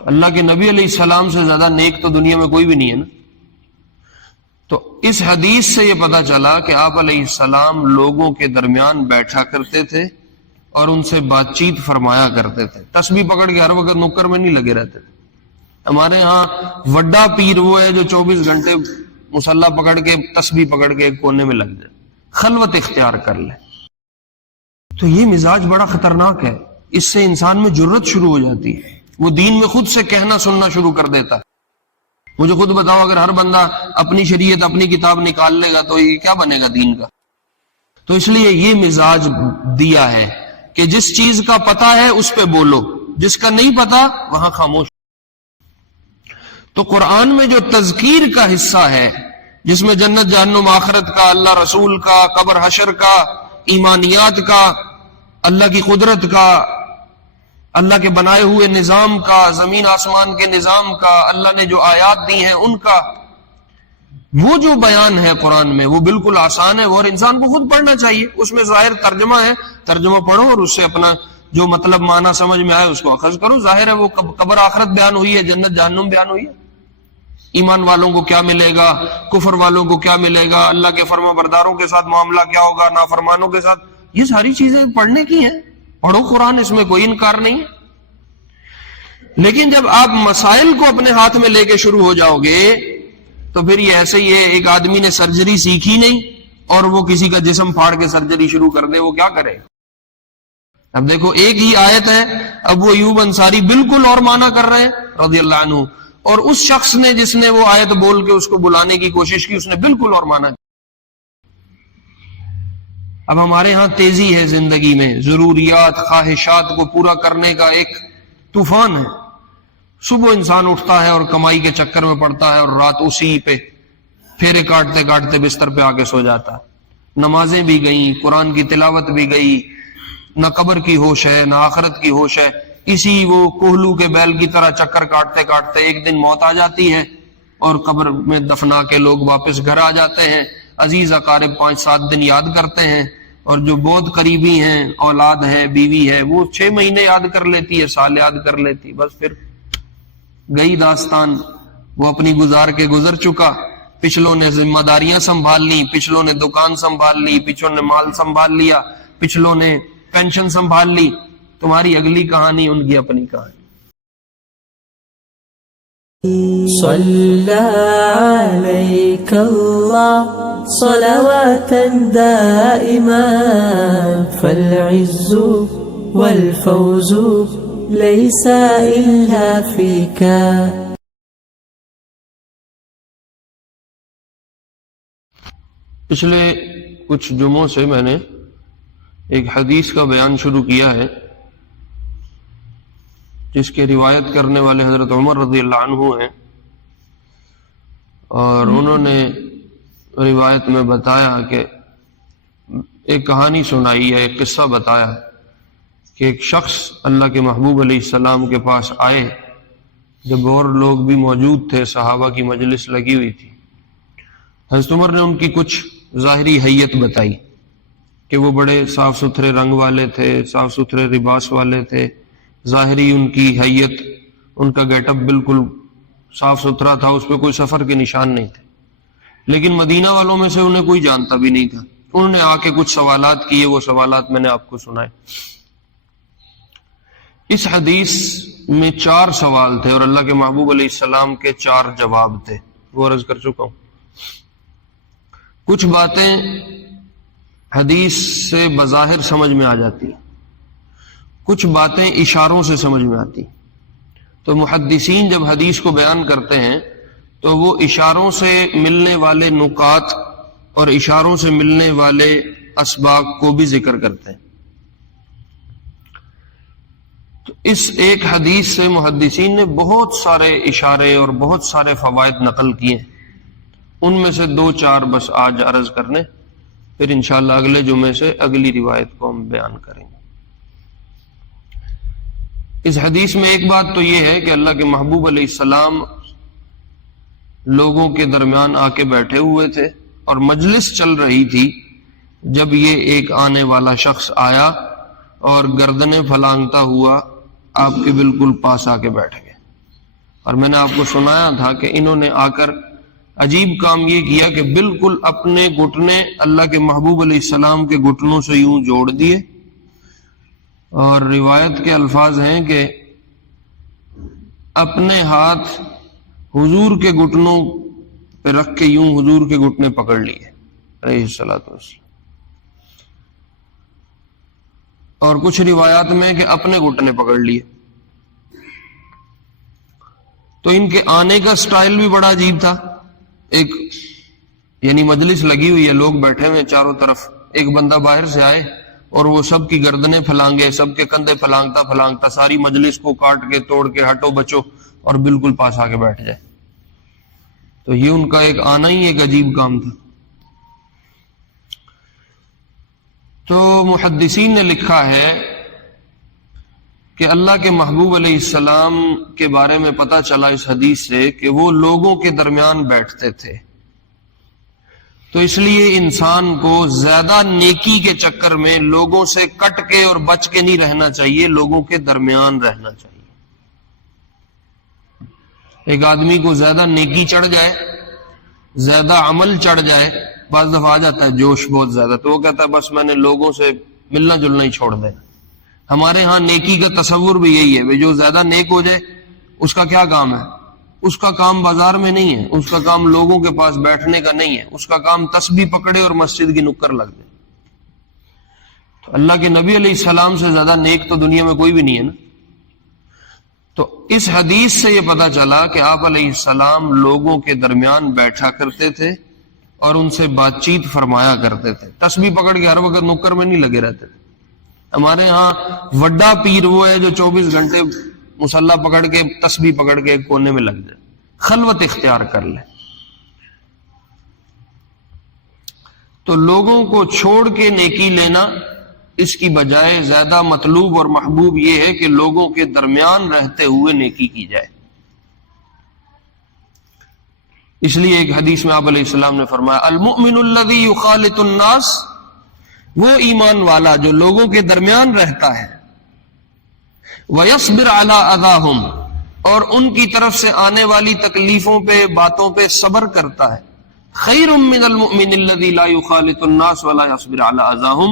تو اللہ کے نبی علیہ السلام سے زیادہ نیک تو دنیا میں کوئی بھی نہیں ہے نا. تو اس حدیث سے یہ پتا چلا کہ آپ علیہ السلام لوگوں کے درمیان بیٹھا کرتے تھے اور ان سے بات چیت فرمایا کرتے تھے. تسبیح پکڑ کے ہر وقت نکر میں نہیں لگے رہتے تھے. ہمارے ہاں وڈا پیر وہ ہے جو 24 گھنٹے مصلی پکڑ کے تسبیح پکڑ کے ایک کونے میں لگ جائے, خلوت اختیار کر لے. تو یہ مزاج بڑا خطرناک ہے. اس سے انسان میں جرت شروع ہو جاتی ہے, وہ دین میں خود سے کہنا سننا شروع کر دیتا ہے. مجھے خود بتاؤ, اگر ہر بندہ اپنی شریعت اپنی کتاب نکال لے گا تو یہ کیا بنے گا دین کا؟ تو اس لیے یہ مزاج دیا ہے کہ جس چیز کا پتہ ہے اس پہ بولو, جس کا نہیں پتا وہاں خاموش. تو قرآن میں جو تذکیر کا حصہ ہے, جس میں جنت جہنم آخرت کا, اللہ رسول کا, قبر حشر کا, ایمانیات کا, اللہ کی قدرت کا, اللہ کے بنائے ہوئے نظام کا, زمین آسمان کے نظام کا, اللہ نے جو آیات دی ہیں ان کا, وہ جو بیان ہے قرآن میں وہ بالکل آسان ہے اور انسان کو خود پڑھنا چاہیے. اس میں ظاہر ترجمہ ہے, ترجمہ پڑھو اور اس سے اپنا جو مطلب معنی سمجھ میں آئے اس کو اخذ کرو. ظاہر ہے وہ قبر آخرت بیان ہوئی ہے, جنت جہنم بیان ہوئی ہے, ایمان والوں کو کیا ملے گا, کفر والوں کو کیا ملے گا, اللہ کے فرما برداروں کے ساتھ معاملہ کیا ہوگا, نافرمانوں کے ساتھ. یہ ساری چیزیں پڑھنے کی ہیں, پڑھو قرآن, اس میں کوئی انکار نہیں ہے. لیکن جب آپ مسائل کو اپنے ہاتھ میں لے کے شروع ہو جاؤ گے تو پھر یہ ایسے ہی ہے, ایک آدمی نے سرجری سیکھی نہیں اور وہ کسی کا جسم پھاڑ کے سرجری شروع کر دے, وہ کیا کرے؟ اب دیکھو ایک ہی آیت ہے, ابو ایوب انصاری بالکل اور معنی کر رہے ہیں رضی اللہ عنہ, اور اس شخص نے جس نے وہ آیت بول کے اس کو بلانے کی کوشش کی اس نے بالکل اور معنی. اب ہمارے ہاں تیزی ہے زندگی میں, ضروریات خواہشات کو پورا کرنے کا ایک طوفان ہے. صبح انسان اٹھتا ہے اور کمائی کے چکر میں پڑتا ہے اور رات اسی پہ پھیرے کاٹتے کاٹتے بستر پہ آ کے سو جاتا ہے. نمازیں بھی گئیں, قرآن کی تلاوت بھی گئی, نہ قبر کی ہوش ہے نہ آخرت کی ہوش ہے. اسی وہ کوہلو کے بیل کی طرح چکر کاٹتے کاٹتے ایک دن موت آ جاتی ہے اور قبر میں دفنا کے لوگ واپس گھر آ جاتے ہیں. عزیز اقارب 5-7 دن یاد کرتے ہیں, اور جو بہت قریبی ہیں, اولاد ہے, بیوی ہے, وہ 6 مہینے یاد کر لیتی ہے, سال یاد کر لیتی, بس پھر گئی داستان. وہ اپنی گزار کے گزر چکا. پچھلوں نے ذمہ داریاں سنبھال لی, پچھلوں نے دکان سنبھال لی, پچھلوں نے مال سنبھال لیا, پچھلوں نے پینشن سنبھال لی. تمہاری اگلی کہانی ان کی اپنی کہانی. صلی علیک اللہ صلواتا دائما فالعز والفوز ليس إلا فيك. پچھلے کچھ جمعوں سے میں نے ایک حدیث کا بیان شروع کیا ہے جس کے روایت کرنے والے حضرت عمر رضی اللہ عنہ ہیں, اور انہوں نے روایت میں بتایا کہ ایک کہانی سنائی ہے, ایک قصہ بتایا کہ ایک شخص اللہ کے محبوب علیہ السلام کے پاس آئے جب اور لوگ بھی موجود تھے, صحابہ کی مجلس لگی ہوئی تھی. حضرت عمر نے ان کی کچھ ظاہری حیت بتائی کہ وہ بڑے صاف ستھرے رنگ والے تھے, صاف ستھرے لباس والے تھے, ظاہری ان کی حیت, ان کا گیٹ اپ بالکل صاف ستھرا تھا, اس پہ کوئی سفر کے نشان نہیں تھے. لیکن مدینہ والوں میں سے انہیں کوئی جانتا بھی نہیں تھا. انہوں نے آ کے کچھ سوالات کیے, وہ سوالات میں نے آپ کو سنائے. اس حدیث میں 4 سوال تھے اور اللہ کے محبوب علیہ السلام کے 4 جواب تھے, وہ عرض کر چکا ہوں. کچھ باتیں حدیث سے بظاہر سمجھ میں آ جاتی ہیں, کچھ باتیں اشاروں سے سمجھ میں آتی. تو محدثین جب حدیث کو بیان کرتے ہیں تو وہ اشاروں سے ملنے والے نکات اور اشاروں سے ملنے والے اسباق کو بھی ذکر کرتے ہیں. تو اس ایک حدیث سے محدثین نے بہت سارے اشارے اور بہت سارے فوائد نقل کیے. ان میں سے 2-4 بس آج عرض کرنے, پھر انشاءاللہ اگلے جمعے سے اگلی روایت کو ہم بیان کریں گے. اس حدیث میں ایک بات تو یہ ہے کہ اللہ کے محبوب علیہ السلام لوگوں کے درمیان آ کے بیٹھے ہوئے تھے اور مجلس چل رہی تھی جب یہ ایک آنے والا شخص آیا اور گردنیں پھلانگتا ہوا آپ کے بالکل پاس آ کے بیٹھ گئے. اور میں نے آپ کو سنایا تھا کہ انہوں نے آ کر عجیب کام یہ کیا کہ بالکل اپنے گھٹنے اللہ کے محبوب علیہ السلام کے گھٹنوں سے یوں جوڑ دیے، اور روایت کے الفاظ ہیں کہ اپنے ہاتھ حضور کے گھٹنوں پہ رکھ کے یوں حضور کے گھٹنے پکڑ لیے علیہ الصلوۃ والسلام، اور کچھ روایات میں کہ اپنے گھٹنے پکڑ لیے۔ تو ان کے آنے کا سٹائل بھی بڑا عجیب تھا۔ ایک یعنی مجلس لگی ہوئی ہے، لوگ بیٹھے ہوئے چاروں طرف، ایک بندہ باہر سے آئے اور وہ سب کی گردنیں پھلانگے، سب کے کندھے پھلانگتا پھلانگتا ساری مجلس کو کاٹ کے توڑ کے ہٹو بچو اور بالکل پاس آ کے بیٹھ جائے۔ تو یہ ان کا ایک آنا ہی ایک عجیب کام تھا۔ تو محدثین نے لکھا ہے کہ اللہ کے محبوب علیہ السلام کے بارے میں پتہ چلا اس حدیث سے کہ وہ لوگوں کے درمیان بیٹھتے تھے، تو اس لیے انسان کو زیادہ نیکی کے چکر میں لوگوں سے کٹ کے اور بچ کے نہیں رہنا چاہیے، لوگوں کے درمیان رہنا چاہیے۔ ایک آدمی کو زیادہ نیکی چڑھ جائے، زیادہ عمل چڑھ جائے، بعض دفعہ آ جاتا ہے جوش بہت زیادہ، تو وہ کہتا ہے بس میں نے لوگوں سے ملنا جلنا ہی چھوڑ دینا۔ ہمارے ہاں نیکی کا تصور بھی یہی ہے، جو زیادہ نیک ہو جائے اس کا کیا کام ہے؟ اس کا کام بازار میں نہیں ہے، اس کا کام لوگوں کے پاس بیٹھنے کا نہیں ہے، اس کا کام تسبیح پکڑے اور مسجد کی نکر لگ جائے۔ تو اللہ کے نبی علیہ السلام سے زیادہ نیک تو دنیا میں کوئی بھی نہیں ہے نا۔ تو اس حدیث سے یہ پتا چلا کہ آپ علیہ السلام لوگوں کے درمیان بیٹھا کرتے تھے اور ان سے بات چیت فرمایا کرتے تھے، تسبیح پکڑ کے ہر وقت نکر میں نہیں لگے رہتے تھے۔ ہمارے ہاں وڈا پیر وہ ہے جو 24 گھنٹے مصلی پکڑ کے تسبیح پکڑ کے ایک کونے میں لگ جائے، خلوت اختیار کر لے۔ تو لوگوں کو چھوڑ کے نیکی لینا، اس کی بجائے زیادہ مطلوب اور محبوب یہ ہے کہ لوگوں کے درمیان رہتے ہوئے نیکی کی جائے۔ اس لیے ایک حدیث میں آپ علیہ السلام نے فرمایا المؤمن الذی یخالط الناس، وہ ایمان والا جو لوگوں کے درمیان رہتا ہے، وَيَصْبِرْ عَلَىٰ أَذَاهُمْ، اور ان کی طرف سے آنے والی تکلیفوں پہ باتوں پہ صبر کرتا ہے، خَيْرٌ مِّنَ الْمُؤْمِنِ الَّذِي لَا يُخَالِطُ النَّاسَ وَلَا يَصْبِرْ عَلَىٰ أَذَاهُمْ،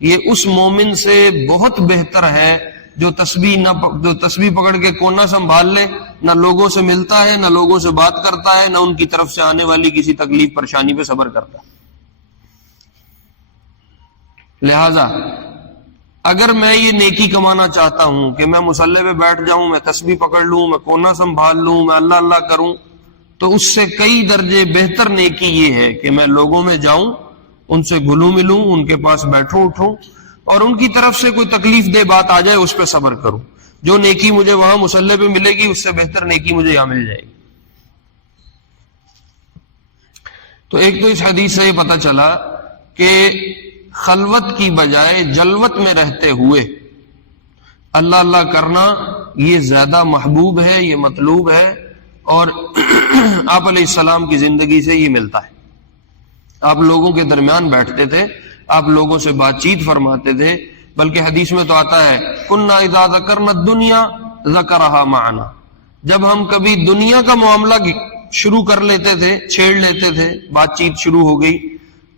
یہ اس مومن سے بہت بہتر ہے جو تسبیح پکڑ کے کونا سنبھال لے، نہ لوگوں سے ملتا ہے، نہ لوگوں سے بات کرتا ہے، نہ ان کی طرف سے آنے والی کسی تکلیف پریشانی پہ صبر کرتا ہے۔ لہذا اگر میں یہ نیکی کمانا چاہتا ہوں کہ میں مصلی پہ بیٹھ جاؤں، میں تسبیح پکڑ لوں، میں کونا سنبھال لوں، میں اللہ اللہ کروں، تو اس سے کئی درجے بہتر نیکی یہ ہے کہ میں لوگوں میں جاؤں، ان سے گھلوں ملوں، ان کے پاس بیٹھوں اٹھوں، اور ان کی طرف سے کوئی تکلیف دہ بات آ جائے اس پہ صبر کروں۔ جو نیکی مجھے وہاں مصلی پہ ملے گی اس سے بہتر نیکی مجھے یہاں مل جائے گی۔ تو ایک تو اس حدیث سے یہ پتہ چلا کہ خلوت کی بجائے جلوت میں رہتے ہوئے اللہ اللہ کرنا یہ زیادہ محبوب ہے، یہ مطلوب ہے، اور آپ علیہ السلام کی زندگی سے یہ ملتا ہے۔ آپ لوگوں کے درمیان بیٹھتے تھے، آپ لوگوں سے بات چیت فرماتے تھے، بلکہ حدیث میں تو آتا ہے کنا اذا ذکرنا الدنیا ذکرہا معنا، جب ہم کبھی دنیا کا معاملہ شروع کر لیتے تھے، چھیڑ لیتے تھے، بات چیت شروع ہو گئی،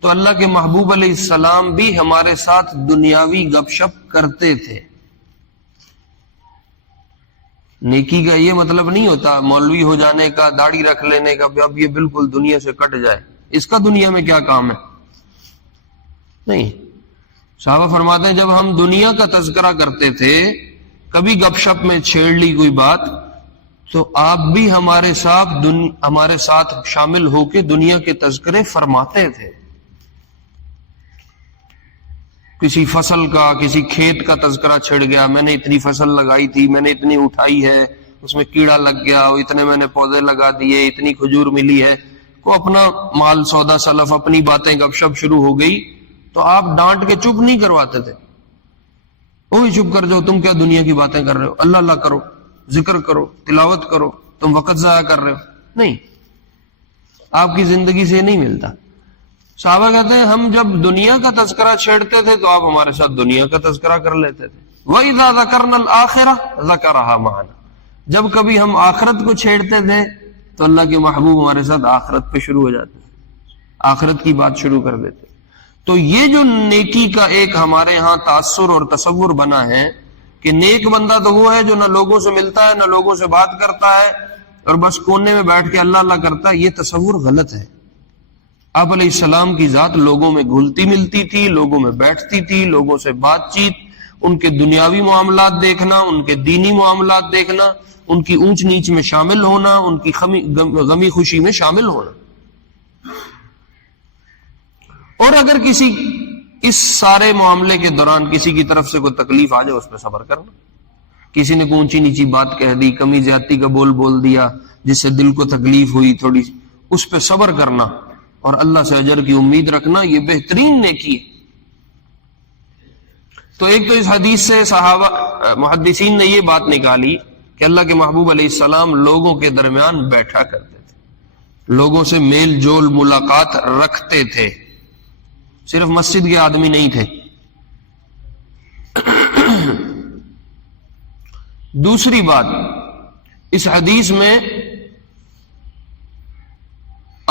تو اللہ کے محبوب علیہ السلام بھی ہمارے ساتھ دنیاوی گپ شپ کرتے تھے۔ نیکی کا یہ مطلب نہیں ہوتا مولوی ہو جانے کا، داڑھی رکھ لینے کا، اب یہ بالکل دنیا سے کٹ جائے، اس کا دنیا میں کیا کام ہے؟ نہیں، صحابہ فرماتے ہیں جب ہم دنیا کا تذکرہ کرتے تھے، کبھی گپ شپ میں چھیڑ لی کوئی بات، تو آپ بھی ہمارے ساتھ شامل ہو کے دنیا کے تذکرے فرماتے تھے۔ کسی فصل کا، کسی کھیت کا تذکرہ چھڑ گیا، میں نے اتنی فصل لگائی تھی، میں نے اتنی اٹھائی ہے، اس میں کیڑا لگ گیا، اتنے میں نے پودے لگا دیے، اتنی کھجور ملی ہے، کو اپنا مال سودا سلف، اپنی باتیں گپ شپ شروع ہو گئی، تو آپ ڈانٹ کے چپ نہیں کرواتے تھے، وہی چپ کر جاؤ، تم کیا دنیا کی باتیں کر رہے ہو، اللہ اللہ کرو، ذکر کرو، تلاوت کرو، تم وقت ضائع کر رہے ہو۔ نہیں، آپ کی زندگی سے نہیں ملتا۔ صحابہ کہتے ہیں ہم جب دنیا کا تذکرہ چھیڑتے تھے تو آپ ہمارے ساتھ دنیا کا تذکرہ کر لیتے تھے۔ وَإِذَا ذَكَرْنَا الْآخِرَةَ ذَكَرَهَا مَعَنَا، جب کبھی ہم آخرت کو چھیڑتے تھے تو اللہ کے محبوب ہمارے ساتھ آخرت پہ شروع ہو جاتے تھے، آخرت کی بات شروع کر دیتے۔ تو یہ جو نیکی کا ایک ہمارے ہاں تاثر اور تصور بنا ہے کہ نیک بندہ تو وہ ہے جو نہ لوگوں سے ملتا ہے، نہ لوگوں سے بات کرتا ہے، اور بس کونے میں بیٹھ کے اللہ اللہ کرتا ہے، یہ تصور غلط ہے۔ آپ علیہ السلام کی ذات لوگوں میں گھلتی ملتی تھی، لوگوں میں بیٹھتی تھی، لوگوں سے بات چیت، ان کے دنیاوی معاملات دیکھنا، ان کے دینی معاملات دیکھنا، ان کی اونچ نیچ میں شامل ہونا، ان کی غمی خوشی میں شامل ہونا۔ اور اگر کسی اس سارے معاملے کے دوران کسی کی طرف سے کوئی تکلیف آ جائے اس پہ صبر کرنا، کسی نے کوئی اونچی نیچی بات کہہ دی، کمی زیادتی کا بول دیا جس سے دل کو تکلیف ہوئی تھوڑی، اس پہ صبر کرنا اور اللہ سے اجر کی امید رکھنا، یہ بہترین نیکی ہے۔ تو ایک تو اس حدیث سے صحابہ محدثین نے یہ بات نکالی کہ اللہ کے محبوب علیہ السلام لوگوں کے درمیان بیٹھا کرتے تھے، لوگوں سے میل جول ملاقات رکھتے تھے، صرف مسجد کے آدمی نہیں تھے۔ دوسری بات، اس حدیث میں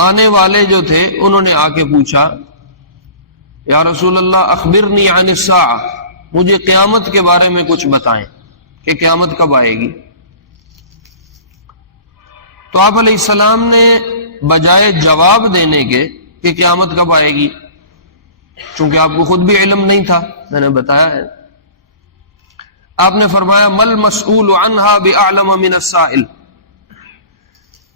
آنے والے جو تھے انہوں نے آ کے پوچھا، یا رسول اللہ اخبرنی عن الساعہ، مجھے قیامت کے بارے میں کچھ بتائیں کہ قیامت کب آئے گی۔ تو آپ علیہ السلام نے بجائے جواب دینے کے کہ قیامت کب آئے گی، چونکہ آپ کو خود بھی علم نہیں تھا، میں نے بتایا ہے، آپ نے فرمایا مل مسئول عنہا بأعلم من السائل،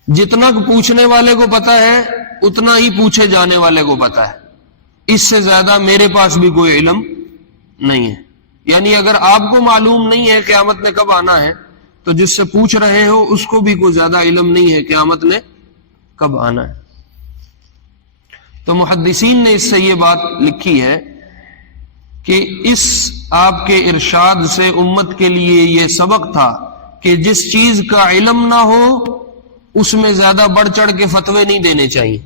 جتنا پوچھنے والے کو پتا ہے اتنا ہی پوچھے جانے والے کو پتا ہے، اس سے زیادہ میرے پاس بھی کوئی علم نہیں ہے۔ یعنی اگر آپ کو معلوم نہیں ہے قیامت نے کب آنا ہے تو جس سے پوچھ رہے ہو اس کو بھی کوئی زیادہ علم نہیں ہے قیامت نے کب آنا ہے۔ تو محدثین نے اس سے یہ بات لکھی ہے کہ اس آپ کے ارشاد سے امت کے لیے یہ سبق تھا کہ جس چیز کا علم نہ ہو اس میں زیادہ بڑھ چڑھ کے فتوے نہیں دینے چاہیے،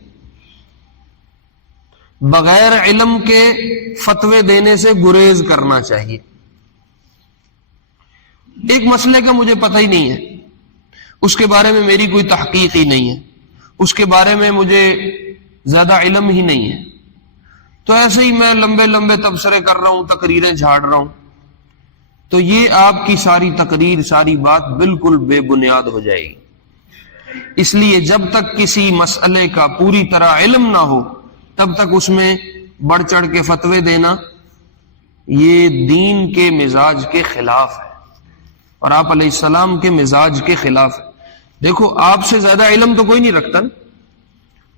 بغیر علم کے فتوے دینے سے گریز کرنا چاہیے۔ ایک مسئلے کا مجھے پتہ ہی نہیں ہے، اس کے بارے میں میری کوئی تحقیق ہی نہیں ہے، اس کے بارے میں مجھے زیادہ علم ہی نہیں ہے، تو ایسے ہی میں لمبے لمبے تبصرے کر رہا ہوں، تقریریں جھاڑ رہا ہوں، تو یہ آپ کی ساری تقریر، ساری بات بالکل بے بنیاد ہو جائے گی۔ اس لیے جب تک کسی مسئلے کا پوری طرح علم نہ ہو تب تک اس میں بڑھ چڑھ کے فتوے دینا یہ دین کے مزاج کے خلاف ہے، اور آپ علیہ السلام کے مزاج کے خلاف ہے۔ دیکھو آپ سے زیادہ علم تو کوئی نہیں رکھتا،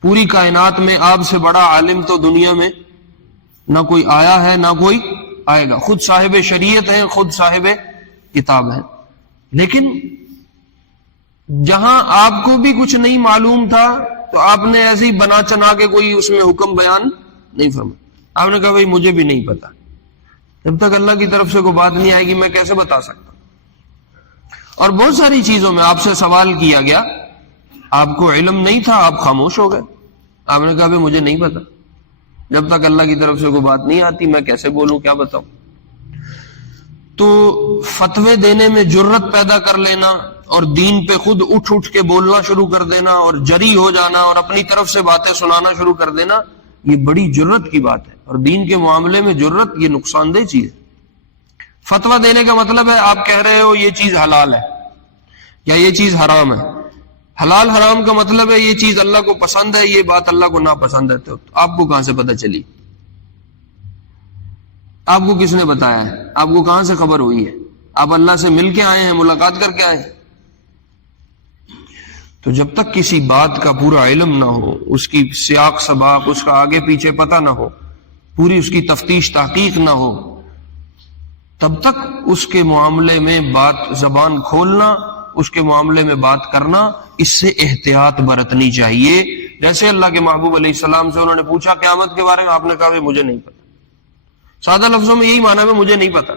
پوری کائنات میں آپ سے بڑا عالم تو دنیا میں نہ کوئی آیا ہے نہ کوئی آئے گا، خود صاحب شریعت ہے، خود صاحب کتاب ہے، لیکن جہاں آپ کو بھی کچھ نہیں معلوم تھا تو آپ نے ایسے ہی بنا چنا کے کوئی اس میں حکم بیان نہیں فرمایا، آپ نے کہا بھائی مجھے بھی نہیں پتا، جب تک اللہ کی طرف سے کوئی بات نہیں آئے گی میں کیسے بتا سکتا ہوں۔ اور بہت ساری چیزوں میں آپ سے سوال کیا گیا، آپ کو علم نہیں تھا، آپ خاموش ہو گئے، آپ نے کہا بھائی مجھے نہیں پتا، جب تک اللہ کی طرف سے کوئی بات نہیں آتی میں کیسے بولوں، کیا بتاؤں۔ تو فتوے دینے میں جرت پیدا کر لینا اور دین پہ خود اٹھ اٹھ کے بولنا شروع کر دینا اور جری ہو جانا اور اپنی طرف سے باتیں سنانا شروع کر دینا، یہ بڑی جرت کی بات ہے، اور دین کے معاملے میں جرت یہ نقصان دہ چیز ہے۔ فتویٰ دینے کا مطلب ہے آپ کہہ رہے ہو یہ چیز حلال ہے یا یہ چیز حرام ہے، حلال حرام کا مطلب ہے یہ چیز اللہ کو پسند ہے، یہ بات اللہ کو ناپسند ہے، تو آپ کو کہاں سے پتہ چلی؟ آپ کو کس نے بتایا ہے؟ آپ کو کہاں سے خبر ہوئی ہے؟ آپ اللہ سے مل کے آئے ہیں، ملاقات کر کے آئے ہیں؟ تو جب تک کسی بات کا پورا علم نہ ہو، اس کی سیاق سباق، اس کا آگے پیچھے پتہ نہ ہو، پوری اس کی تفتیش تحقیق نہ ہو، تب تک اس کے معاملے میں بات زبان کھولنا، اس کے معاملے میں بات کرنا، اس سے احتیاط برتنی چاہیے۔ جیسے اللہ کے محبوب علیہ السلام سے انہوں نے پوچھا قیامت کے بارے میں، آپ نے کہا کہ مجھے نہیں پتا۔ سادہ لفظوں میں یہی معنی ہے مجھے نہیں پتا،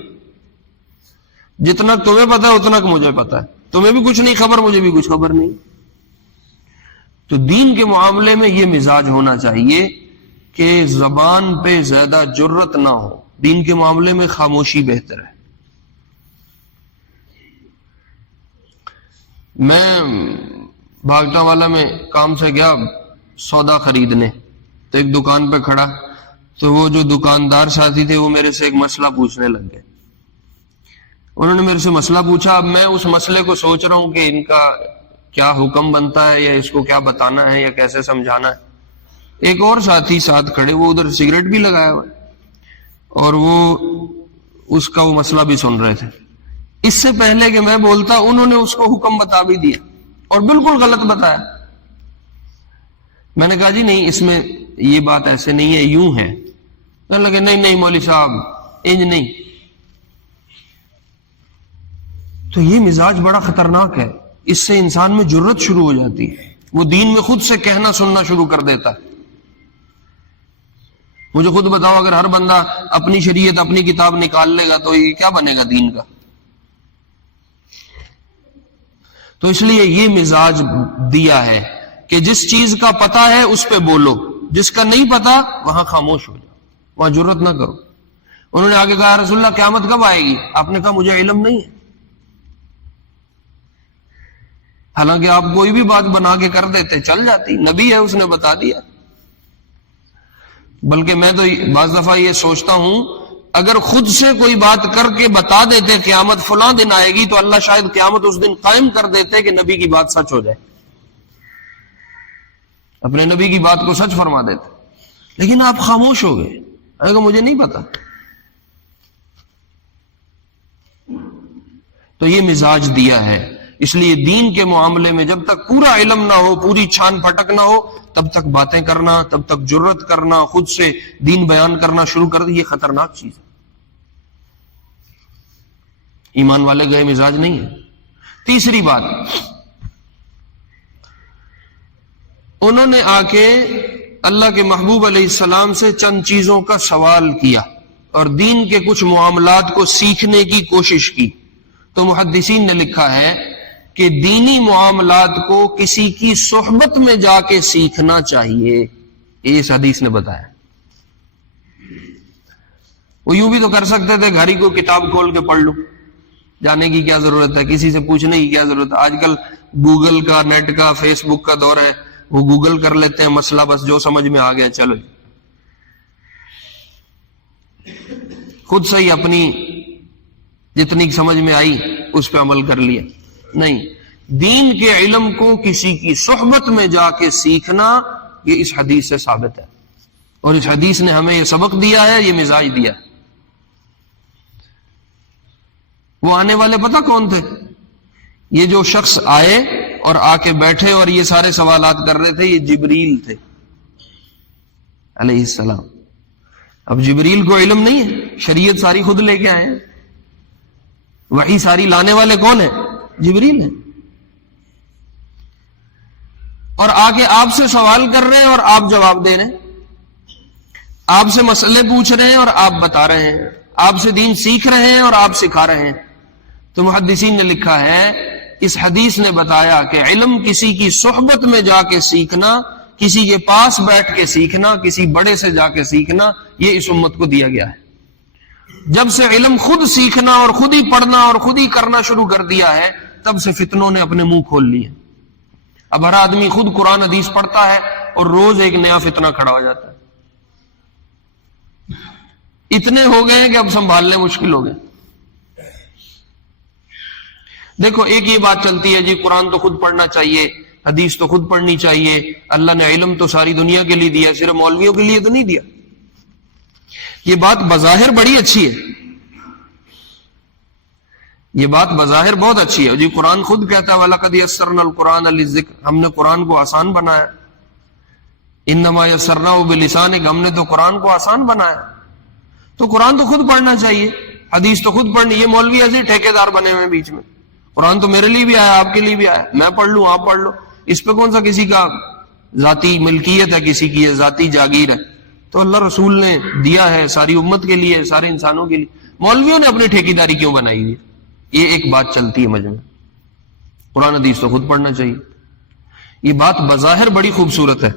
جتنا تمہیں پتا ہے اتنا مجھے پتا ہے، تمہیں بھی کچھ نہیں خبر، مجھے بھی کچھ خبر نہیں۔ تو دین کے معاملے میں یہ مزاج ہونا چاہیے کہ زبان پہ زیادہ جرت نہ ہو، دین کے معاملے میں خاموشی بہتر ہے۔ میں بھاگٹا والا میں کام سے گیا سودا خریدنے، تو ایک دکان پہ کھڑا، تو وہ جو دکاندار ساتھی تھے وہ میرے سے ایک مسئلہ پوچھنے لگ گئے. انہوں نے میرے سے مسئلہ پوچھا. اب میں اس مسئلے کو سوچ رہا ہوں کہ ان کا کیا حکم بنتا ہے، یا اس کو کیا بتانا ہے، یا کیسے سمجھانا ہے. ایک اور ساتھی ساتھ کھڑے، وہ ادھر سگریٹ بھی لگایا ہوا اور وہ اس کا وہ مسئلہ بھی سن رہے تھے. اس سے پہلے کہ میں بولتا انہوں نے اس کو حکم بتا بھی دیا اور بالکل غلط بتایا. میں نے کہا جی نہیں، اس میں یہ بات ایسے نہیں ہے، یوں ہے. کہنے لگے نہیں مولوی صاحب انج نہیں. تو یہ مزاج بڑا خطرناک ہے، اس سے انسان میں جرت شروع ہو جاتی ہے، وہ دین میں خود سے کہنا سننا شروع کر دیتا ہے. مجھے خود بتاؤ، اگر ہر بندہ اپنی شریعت اپنی کتاب نکال لے گا تو یہ کیا بنے گا دین کا؟ تو اس لیے یہ مزاج دیا ہے کہ جس چیز کا پتہ ہے اس پہ بولو، جس کا نہیں پتا وہاں خاموش ہو جاؤ، وہاں جرت نہ کرو. انہوں نے آگے کہا رسول اللہ قیامت کب آئے گی؟ آپ نے کہا مجھے علم نہیں ہے. حالانکہ آپ کوئی بھی بات بنا کے کر دیتے، چل جاتی، نبی ہے اس نے بتا دیا. بلکہ میں تو بعض دفعہ یہ سوچتا ہوں اگر خود سے کوئی بات کر کے بتا دیتے قیامت فلاں دن آئے گی، تو اللہ شاید قیامت اس دن قائم کر دیتے کہ نبی کی بات سچ ہو جائے، اپنے نبی کی بات کو سچ فرما دیتے. لیکن آپ خاموش ہو گئے، کہ مجھے نہیں پتا. تو یہ مزاج دیا ہے. اس لیے دین کے معاملے میں جب تک پورا علم نہ ہو، پوری چھان پھٹک نہ ہو، تب تک باتیں کرنا، تب تک جرت کرنا، خود سے دین بیان کرنا شروع کر دی، یہ خطرناک چیز ہے. ایمان والے گئے مزاج نہیں ہے. تیسری بات، انہوں نے آ کے اللہ کے محبوب علیہ السلام سے چند چیزوں کا سوال کیا اور دین کے کچھ معاملات کو سیکھنے کی کوشش کی. تو محدثین نے لکھا ہے کہ دینی معاملات کو کسی کی صحبت میں جا کے سیکھنا چاہیے. یہ اس حدیث نے بتایا. وہ یوں بھی تو کر سکتے تھے گھر ہی کو کتاب کھول کے پڑھ لوں، جانے کی کیا ضرورت ہے، کسی سے پوچھنے کی کیا ضرورت ہے. آج کل گوگل کا، نیٹ کا، فیس بک کا دور ہے، وہ گوگل کر لیتے ہیں مسئلہ، بس جو سمجھ میں آ گیا چلو خود سے ہی اپنی جتنی سمجھ میں آئی اس پہ عمل کر لیا. نہیں، دین کے علم کو کسی کی صحبت میں جا کے سیکھنا یہ اس حدیث سے ثابت ہے، اور اس حدیث نے ہمیں یہ سبق دیا ہے، یہ مزاج دیا ہے. وہ آنے والے پتہ کون تھے؟ یہ جو شخص آئے اور آ کے بیٹھے اور یہ سارے سوالات کر رہے تھے، یہ جبریل تھے علیہ السلام. اب جبریل کو علم نہیں ہے، شریعت ساری خود لے کے آئے ہیں، وحی ساری لانے والے کون ہیں؟ جبریل ہیں. اور آ کے آپ سے سوال کر رہے ہیں اور آپ جواب دے رہے ہیں، آپ سے مسئلے پوچھ رہے ہیں اور آپ بتا رہے ہیں، آپ سے دین سیکھ رہے ہیں اور آپ سکھا رہے ہیں. تو محدثین نے لکھا ہے اس حدیث نے بتایا کہ علم کسی کی صحبت میں جا کے سیکھنا، کسی کے پاس بیٹھ کے سیکھنا، کسی بڑے سے جا کے سیکھنا، یہ اس امت کو دیا گیا ہے. جب سے علم خود سیکھنا اور خود ہی پڑھنا اور خود ہی کرنا شروع کر دیا ہے، تب سے فتنوں نے اپنے منہ کھول لیے. اب ہر آدمی خود قرآن حدیث پڑھتا ہے اور روز ایک نیا فتنہ کھڑا ہو جاتا ہے. اتنے ہو گئے کہ اب سنبھالنے مشکل ہو گئے. دیکھو ایک یہ بات چلتی ہے جی قرآن تو خود پڑھنا چاہیے، حدیث تو خود پڑھنی چاہیے، اللہ نے علم تو ساری دنیا کے لیے دیا، صرف مولویوں کے لیے تو نہیں دیا. یہ بات بظاہر بڑی اچھی ہے، یہ بات بظاہر بہت اچھی ہے جی. قرآن خود کہتا ہے وَلَقَدْ يَسَّرْنَا الْقُرْآنَ لِلذِّكْرِ، ہم نے قرآن کو آسان بنایا. إِنَّمَا يَسَّرْنَاهُ بِلِسَانِكَ، ہم نے تو قرآن کو آسان بنایا. تو قرآن تو خود پڑھنا چاہیے، حدیث تو خود پڑھنی. یہ مولوی ایسے ٹھیکیدار بنے ہوئے بیچ میں، قرآن تو میرے لیے بھی آیا، آپ کے لیے بھی آیا، میں پڑھ لوں آپ پڑھ لو، اس پہ کون سا کسی کا ذاتی ملکیت ہے، کسی کی ہے ذاتی جاگیر ہے. تو اللہ رسول نے دیا ہے ساری امت کے لیے، سارے انسانوں کے لیے. مولویوں نے اپنی ٹھیکیداری کیوں بنائی ہے؟ یہ ایک بات چلتی ہے مجمع، قرآن حدیث تو خود پڑھنا چاہیے. یہ بات بظاہر بڑی خوبصورت ہے،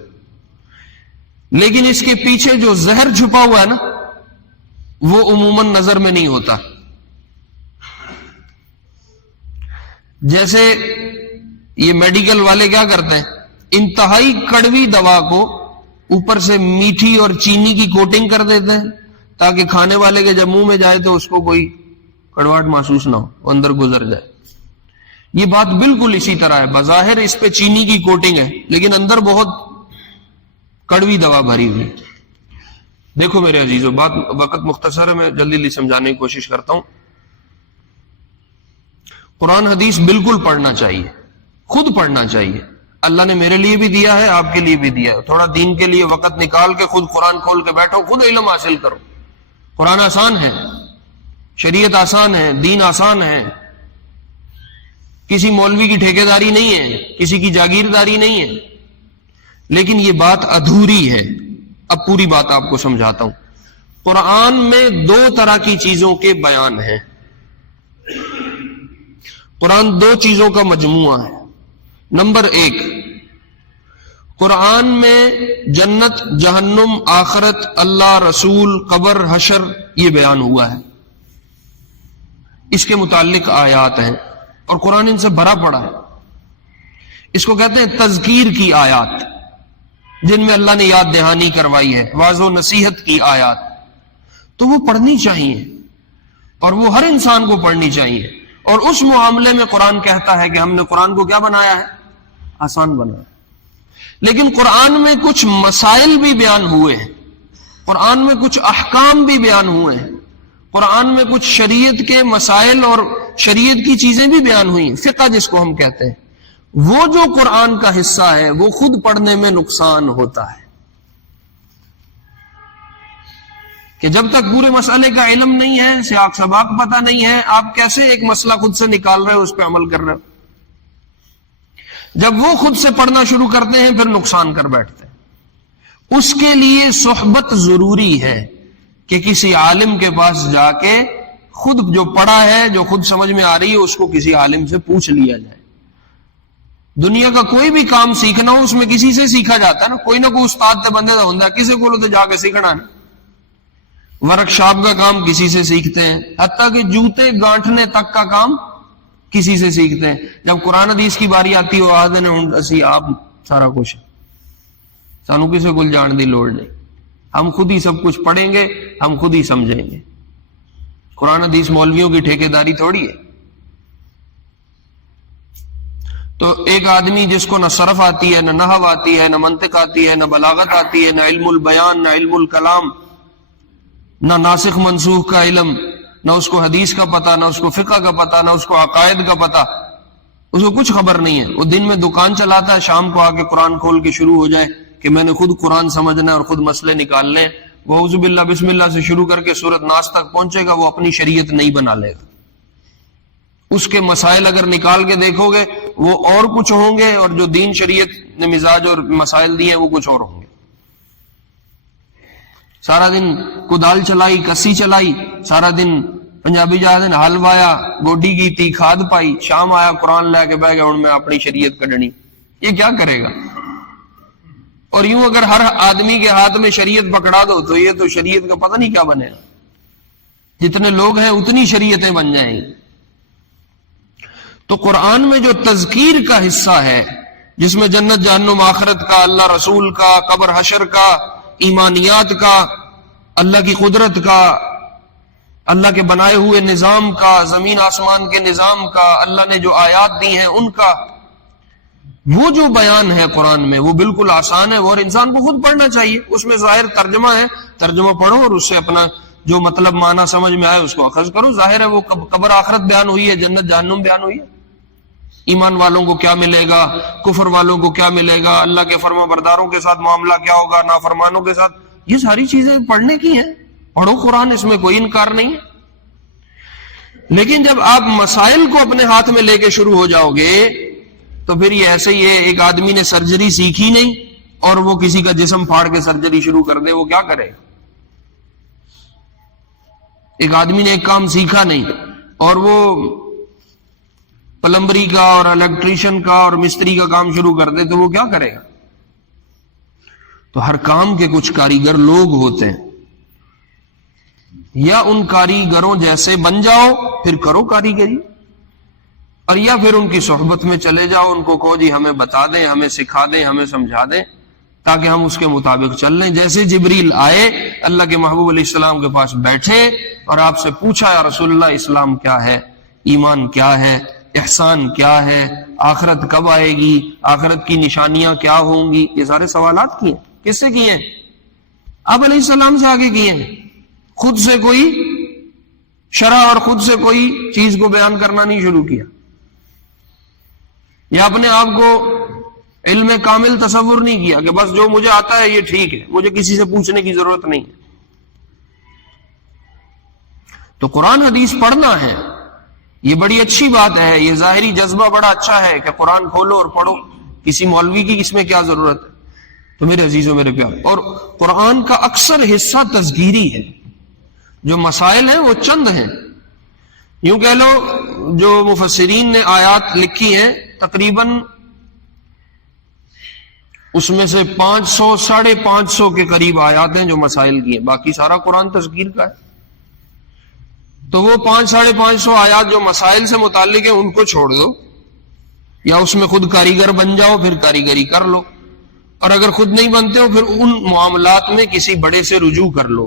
لیکن اس کے پیچھے جو زہر چھپا ہوا ہے نا، وہ عموماً نظر میں نہیں ہوتا. جیسے یہ میڈیکل والے کیا کرتے ہیں؟ انتہائی کڑوی دوا کو اوپر سے میٹھی اور چینی کی کوٹنگ کر دیتے ہیں تاکہ کھانے والے کے جب منہ میں جائے تو اس کو کوئی کڑواہٹ محسوس نہ ہو، وہ اندر گزر جائے۔ یہ بات بالکل اسی طرح ہے، بظاہر اس پہ چینی کی کوٹنگ ہے لیکن اندر بہت کڑوی دوا بھری ہوئی۔ دیکھو میرے عزیزو، بات وقت مختصر ہے، میں جلدی سمجھانے کی کوشش کرتا ہوں۔ قرآن حدیث بالکل پڑھنا چاہیے، خود پڑھنا چاہیے۔ اللہ نے میرے لیے بھی دیا ہے، آپ کے لیے بھی دیا ہے۔ تھوڑا دین کے لیے وقت نکال کے خود قرآن کھول کے بیٹھو، خود علم حاصل کرو۔ قرآن آسان ہے، شریعت آسان ہے، دین آسان ہے، کسی مولوی کی ٹھیکیداری نہیں ہے، کسی کی جاگیرداری نہیں ہے، لیکن یہ بات ادھوری ہے۔ اب پوری بات آپ کو سمجھاتا ہوں۔ قرآن میں دو طرح کی چیزوں کے بیان ہیں۔ قرآن دو چیزوں کا مجموعہ ہے۔ نمبر ایک، قرآن میں جنت، جہنم، آخرت، اللہ، رسول، قبر، حشر یہ بیان ہوا ہے، اس کے متعلق آیات ہیں اور قرآن ان سے بھرا پڑا ہے۔ اس کو کہتے ہیں تذکیر کی آیات، جن میں اللہ نے یاد دہانی کروائی ہے، واعظ و نصیحت کی آیات، تو وہ پڑھنی چاہیے اور وہ ہر انسان کو پڑھنی چاہیے۔ اور اس معاملے میں قرآن کہتا ہے کہ ہم نے قرآن کو کیا بنایا ہے؟ آسان بنایا۔ لیکن قرآن میں کچھ مسائل بھی بیان ہوئے ہیں، قرآن میں کچھ احکام بھی بیان ہوئے ہیں، قرآن میں کچھ شریعت کے مسائل اور شریعت کی چیزیں بھی بیان ہوئی ہیں، فقہ جس کو ہم کہتے ہیں۔ وہ جو قرآن کا حصہ ہے وہ خود پڑھنے میں نقصان ہوتا ہے، کہ جب تک پورے مسئلے کا علم نہیں ہے، سیاق سباق پتہ نہیں ہے، آپ کیسے ایک مسئلہ خود سے نکال رہے ہو، اس پہ عمل کر رہے ہو؟ جب وہ خود سے پڑھنا شروع کرتے ہیں پھر نقصان کر بیٹھتے ہیں۔ اس کے لیے صحبت ضروری ہے کہ کسی عالم کے پاس جا کے خود جو پڑھا ہے، جو خود سمجھ میں آ رہی ہے، اس کو کسی عالم سے پوچھ لیا جائے۔ دنیا کا کوئی بھی کام سیکھنا ہو اس میں کسی سے سیکھا جاتا ہے نا، کوئی نہ کوئی استاد تے بندے دا ہوندا ہے، کسی کو تو جا کے سیکھنا ہے نا۔ ورک شاپ کا کام کسی سے سیکھتے ہیں، حتیٰ کہ جوتے گانٹھنے تک کا کام کسی سے سیکھتے ہیں۔ جب قرآن حدیث کی باری آتی ہو آدھے نے اسی آپ سارا کچھ، سانو کسی کو جان دی لوڑ نہیں، ہم خود ہی سب کچھ پڑھیں گے، ہم خود ہی سمجھیں گے۔ قرآن حدیث مولویوں کی ٹھیکیداری تھوڑی ہے۔ تو ایک آدمی جس کو نہ صرف آتی ہے، نہ نحو آتی ہے، نہ منطق آتی ہے، نہ بلاغت آتی ہے، نہ علم البیان، نہ علم الکلام، نہ ناسخ منسوخ کا علم، نہ اس کو حدیث کا پتہ، نہ اس کو فقہ کا پتہ، نہ اس کو عقائد کا پتہ، اس کو کچھ خبر نہیں ہے۔ وہ دن میں دکان چلاتا ہے، شام کو آ کے قرآن کھول کے شروع ہو جائے کہ میں نے خود قرآن سمجھنا ہے اور خود مسئلے نکالنے ہیں، وہ اعوذ باللہ بسم اللہ سے شروع کر کے سورۃ ناس تک پہنچے گا، وہ اپنی شریعت نہیں بنا لے گا۔ اس کے مسائل اگر نکال کے دیکھو گے وہ اور کچھ ہوں گے، اور جو دین شریعت نے مزاج اور مسائل دیے ہیں وہ کچھ اور ہوں گے۔ سارا دن کدال چلائی، کسی چلائی، سارا دن پنجابی جا دن ہل وایا، گوڈی کیتی، کھاد پائی، شام آیا قرآن لے کے بہ گیا ہوں میں اپنی شریعت کڈنی، یہ کیا کرے گا؟ اور یوں اگر ہر آدمی کے ہاتھ میں شریعت پکڑا دو تو یہ تو شریعت کا پتہ نہیں کیا بنے گا۔ جتنے لوگ ہیں اتنی شریعتیں بن جائیں گی۔ تو قرآن میں جو تذکیر کا حصہ ہے، جس میں جنت، جہنم، آخرت کا، اللہ رسول کا، قبر حشر کا، ایمانیات کا، اللہ کی قدرت کا، اللہ کے بنائے ہوئے نظام کا، زمین آسمان کے نظام کا، اللہ نے جو آیات دی ہیں ان کا، وہ جو بیان ہے قرآن میں وہ بالکل آسان ہے، اور انسان کو خود پڑھنا چاہیے۔ اس میں ظاہر ترجمہ ہے، ترجمہ پڑھو اور اس سے اپنا جو مطلب معنی سمجھ میں آئے اس کو اخذ کرو۔ ظاہر ہے وہ قبر آخرت بیان ہوئی ہے، جنت جہنم بیان ہوئی ہے، ایمان والوں کو کیا ملے گا، کفر والوں کو کیا ملے گا، اللہ کے فرما برداروں کے ساتھ معاملہ کیا ہوگا، نافرمانوں کے ساتھ، یہ ساری چیزیں پڑھنے کی ہیں۔ پڑھو قرآن، اس میں کوئی انکار نہیں ہے۔ لیکن جب آپ مسائل کو اپنے ہاتھ میں لے کے شروع ہو جاؤ گے تو پھر یہ ایسے ہی ہے، ایک آدمی نے سرجری سیکھی نہیں اور وہ کسی کا جسم پھاڑ کے سرجری شروع کر دے، وہ کیا کرے؟ ایک آدمی نے ایک کام سیکھا نہیں اور وہ پلمبری کا اور الیکٹریشین کا اور مستری کا کام شروع کر دے تو وہ کیا کرے گا؟ تو ہر کام کے کچھ کاریگر لوگ ہوتے ہیں، یا ان کاریگروں جیسے بن جاؤ پھر کرو کاریگری، اور یا پھر ان کی صحبت میں چلے جاؤ، ان کو کہو جی ہمیں بتا دیں، ہمیں سکھا دیں، ہمیں سمجھا دیں، تاکہ ہم اس کے مطابق چل لیں۔ جیسے جبریل آئے، اللہ کے محبوب علیہ السلام کے پاس بیٹھے اور آپ سے پوچھا یا رسول اللہ اسلام کیا ہے، ایمان کیا ہے، احسان کیا ہے، آخرت کب آئے گی، آخرت کی نشانیاں کیا ہوں گی، یہ سارے سوالات کیے۔ کس سے کیے ہیں؟ آپ علیہ السلام سے آگے کیے ہیں۔ خود سے کوئی شرح اور خود سے کوئی چیز کو بیان کرنا نہیں شروع کیا، یا اپنے آپ کو علم کامل تصور نہیں کیا کہ بس جو مجھے آتا ہے یہ ٹھیک ہے، مجھے کسی سے پوچھنے کی ضرورت نہیں ہے۔ تو قرآن حدیث پڑھنا ہے، یہ بڑی اچھی بات ہے، یہ ظاہری جذبہ بڑا اچھا ہے کہ قرآن کھولو اور پڑھو، کسی مولوی کی اس میں کیا ضرورت ہے۔ تو میرے عزیزوں، میرے پیارے، اور قرآن کا اکثر حصہ تذکیری ہے، جو مسائل ہیں وہ چند ہیں۔ یوں کہہ لو جو مفسرین نے آیات لکھی ہیں تقریباً اس میں سے 500 550 کے قریب آیات ہیں جو مسائل کی ہیں، باقی سارا قرآن تذکیر کا ہے۔ تو وہ 500 550 آیات جو مسائل سے متعلق ہیں ان کو چھوڑ دو، یا اس میں خود کاریگر بن جاؤ، پھر کاریگری کر لو، اور اگر خود نہیں بنتے ہو پھر ان معاملات میں کسی بڑے سے رجوع کر لو،